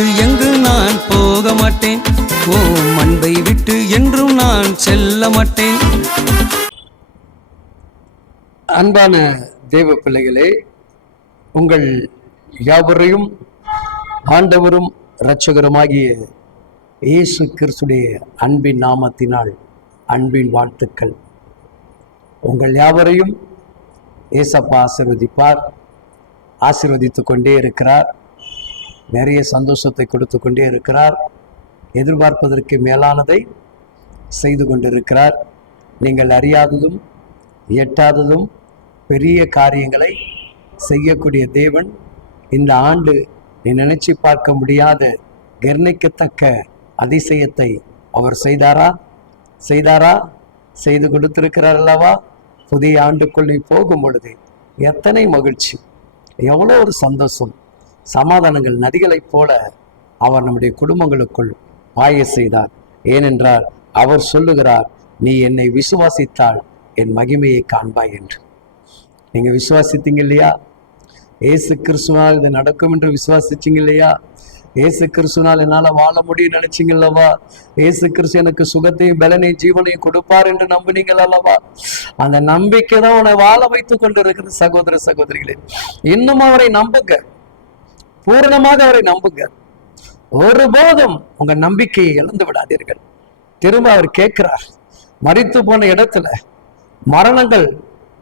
விட்டு எங்கு நான் போக மாட்டேன்? ஓ அன்பை விட்டு என்றும் நான் செல்ல மாட்டேன். அன்பான தேவ பிள்ளைகளே உங்கள் யாவரையும் ஆண்டவரும் இரட்சகருமாகிய இயேசு கிறிஸ்துடைய அன்பின் நாமத்தினால் அன்பின் வாழ்த்துக்கள். உங்கள் யாவரையும் ஏசப்பா ஆசிர்வதிப்பார் ஆசிர்வதித்து கொண்டே இருக்கிறார். நிறைய சந்தோஷத்தை கொடுத்து கொண்டே இருக்கிறார். எதிர்பார்ப்பதற்கு மேலானதை செய்து கொண்டிருக்கிறார். நீங்கள் அறியாததும் எட்டாததும் பெரிய காரியங்களை செய்யக்கூடிய தேவன் இந்த ஆண்டு நீ நினைச்சு பார்க்க முடியாத கர்ணிக்கத்தக்க அதிசயத்தை அவர் செய்தாரா? செய்தாரா? செய்து கொடுத்திருக்கிறார் அல்லவா? புதிய ஆண்டுக்குள் நீ போகும் பொழுது எத்தனை மகிழ்ச்சி எவ்வளோ ஒரு சந்தோஷம். சமாதானங்கள் நதிகளைப் போல அவர் நம்முடைய குடும்பங்களுக்குள் பாய செய்தார். ஏனென்றால் அவர் சொல்லுகிறார் நீ என்னை விசுவாசித்தால் என் மகிமையை காண்பாய் என்று. நீங்க விசுவாசித்தீங்க இல்லையா? ஏசு கிறிஸ்துனால் இது நடக்கும் என்று விசுவாசிச்சிங்க இல்லையா? ஏசு கிறிஸ்துனால் என்னால் வாழ முடியும் நினைச்சிங்கல்லவா ஏசு கிறிஸ்து எனக்கு சுகத்தையும் பலனையும் ஜீவனையும் கொடுப்பார் என்று நம்பினீங்கள் அல்லவா? அந்த நம்பிக்கை தான் உன்னை வாழ வைத்துக் கொண்டிருக்கிறது சகோதர சகோதரிகளே இன்னும் அவரை நம்புங்க. பூரணமாக அவரை நம்புங்க ஒருபோதும் உங்க நம்பிக்கையை இழந்து விடாதீர்கள். திரும்ப அவர் கேட்கிறார் மறித்து போன இடத்துல மரணங்கள்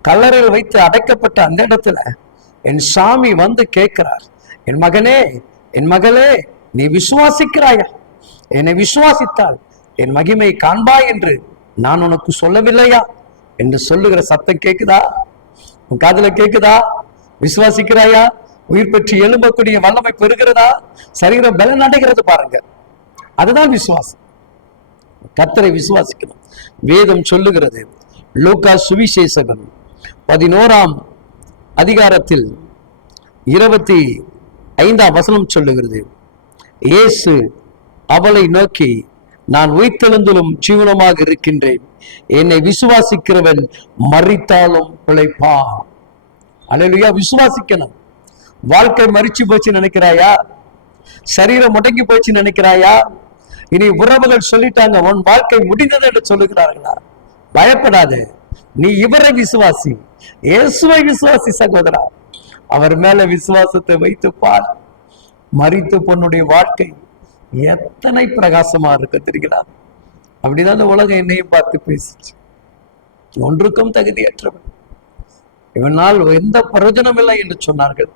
கல்லறையில் வைத்து அடைக்கப்பட்ட அந்த இடத்துல என் சாமி வந்து கேட்கிறார் என் மகனே என் மகளே நீ விசுவாசிக்கிறாயா? என்னை விசுவாசித்தால் என் மகிமை காண்பாய் என்று நான் உனக்கு சொல்லவில்லையா? என்று சொல்லுகிற சத்தம் கேக்குதா? உன் காதுல கேக்குதா? விசுவாசிக்கிறாயா? உயிர் பெற்று எழும்பக்கூடிய வல்லமை பெறுகிறதா? சரீரம் பலன் அடைகிறது பாருங்க. அதுதான் விசுவாசம். கத்தரை விசுவாசிக்கணும். வேதம் சொல்லுகிறது லோகா சுவிசேஷகன் பதினோராம் அதிகாரத்தில் இருபத்தி ஐந்தாம் வசனம் சொல்லுகிறது இயேசு அவளை நோக்கி நான் உயிர்த்தெழுந்தலும் ஜீவனமாக இருக்கின்றேன். என்னை விசுவாசிக்கிறவன் மறித்தாலும் பிழைப்பான். அல்லேலூயா விசுவாசிக்கணும். வாழ்க்கை மறிச்சு போச்சு நினைக்கிறாயா? சரீரம் முடங்கி போச்சு நினைக்கிறாயா? இனி உறவுகள் சொல்லிட்டாங்க உன் வாழ்க்கை முடிந்தது என்று சொல்லுகிறார்களா? பயப்படாது. நீ இவரை விசுவாசி. இயேசுவை விசுவாசி சகோதரா. அவர் மேல விசுவாசத்தை வைத்து பார் மறித்து பொண்ணுடைய வாழ்க்கை எத்தனை பிரகாசமா இருக்கு தெரியுங்களா? அப்படிதான் இந்த உலகம் என்னையும் பார்த்து பேசிச்சு. ஒன்றுக்கும் தகுதியற்றவன். இவனால் எந்த பிரயோஜனம் இல்லை என்று சொன்னார்கள்.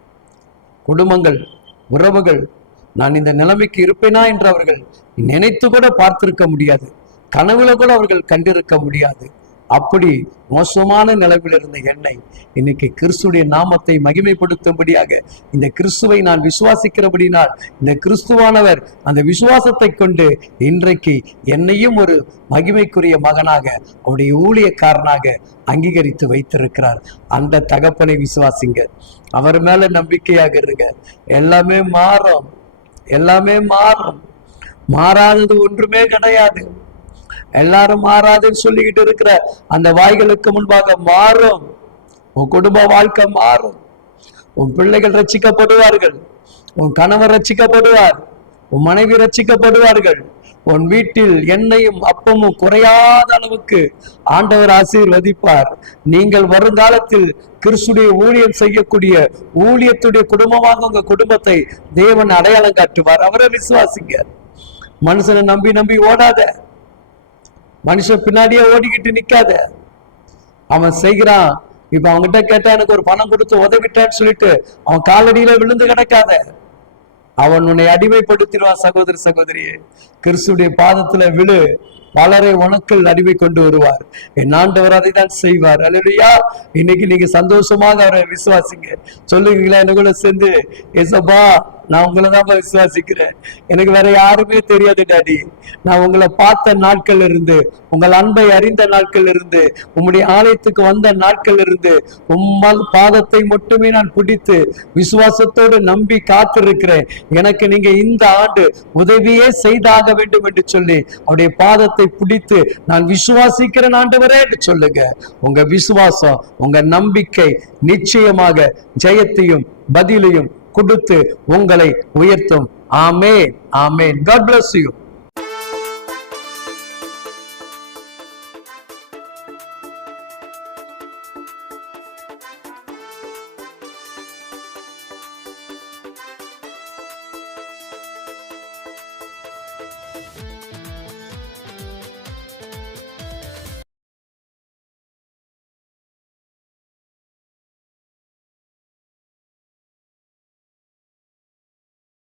குடும்பங்கள் உறவுகள் நான் இந்த நிலைமைக்கு இருப்பேனா என்று அவர்கள் நினைத்து கூட பார்த்திருக்க முடியாது. கனவுல கூட அவர்கள் கண்டிருக்க முடியாது. அப்படி மோசமான நிலவில் இருந்த என்னை இன்னைக்கு கிறிஸ்துடைய நாமத்தை மகிமைப்படுத்தும்படியாக இந்த கிறிஸ்துவை நான் விசுவாசிக்கிறபடினால் இந்த கிறிஸ்துவானவர் அந்த விசுவாசத்தை கொண்டு இன்றைக்கு என்னையும் ஒரு மகிமைக்குரிய மகனாக அவருடைய ஊழியக்காரனாக அங்கீகரித்து வைத்திருக்கிறார். அந்த தகப்பனை விசுவாசிங்க. அவர் மேல நம்பிக்கையாக இருங்க. எல்லாமே மாறும். எல்லாமே மாறும். மாறாதது ஒன்றுமே கிடையாது. எல்லாரும் மாறாதுன்னு சொல்லிக்கிட்டு இருக்கிற அந்த வாய்களுக்கு முன்பாக மாறும். உன் குடும்ப வாழ்க்கை மாறும். உன் பிள்ளைகள் ரச்சிக்கப்படுவார்கள் உன் கணவர் ரச்சிக்கப்படுவார் உன் மனைவி ரச்சிக்கப்படுவார்கள் உன் வீட்டில் எண்ணெயும் அப்பமும் குறையாத அளவுக்கு ஆண்டவர் ஆசீர்வதிப்பார். நீங்கள் வருங்காலத்தில் கிறிஸ்துடைய ஊழியம் செய்யக்கூடிய ஊழியத்துடைய குடும்பமாக உங்க குடும்பத்தை தேவன் அடையாளம் காட்டுவார். அவரை விசுவாசிங்க. மனுஷனை நம்பி நம்பி ஓடாத. மனுஷன் பின்னாடியே ஓடிக்கிட்டு நிக்காத. அவன் செய்கிறான். இப்ப அவன்கிட்ட கேட்டா எனக்கு ஒரு பணம் கொடுத்து உதவிட்டான்னு சொல்லிட்டு அவன் காலடியில விழுந்து கிடக்காத. அவன் உன்னை அடிமைப்படுத்திடுவான் சகோதரி சகோதரியே. கிறிஸ்துடைய பாதத்துல விழு. பலரை உனக்குள் அடிமை கொண்டு வருவார். என் ஆண்டவர் அதை தான் செய்வார். அல்லையா இன்னைக்கு நீங்க சந்தோஷமாக அவரை விசுவாசிங்க. சொல்லுங்களேன் என்ன கூட சேர்ந்து ஏசப்பா நான் உங்களை தான் விசுவாசிக்கிறேன். எனக்கு வேற யாருமே தெரியாது டாடி. நான் உங்களை பார்த்த நாட்கள் இருந்து உங்கள் அன்பை அறிந்த நாட்கள் இருந்து உம்முடைய ஆலயத்துக்கு வந்த நாட்கள் இருந்து உம்மால் பாதத்தை மட்டுமே நான் பிடித்து விசுவாசத்தோடு நம்பி காத்திருக்கிறேன். எனக்கு நீங்க இந்த ஆண்டு உதவியே செய்தாக வேண்டும் என்று சொல்லி அவருடைய பாதத்தை பிடித்து நான் விசுவாசிக்கிறேன் ஆண்டவரே என்று சொல்லுங்க. உங்க விசுவாசம் உங்க நம்பிக்கை நிச்சயமாக ஜெயத்தையும் பதிலையும் கொடுத்து உங்களை உயர்த்தும். Amen. Amen. God bless you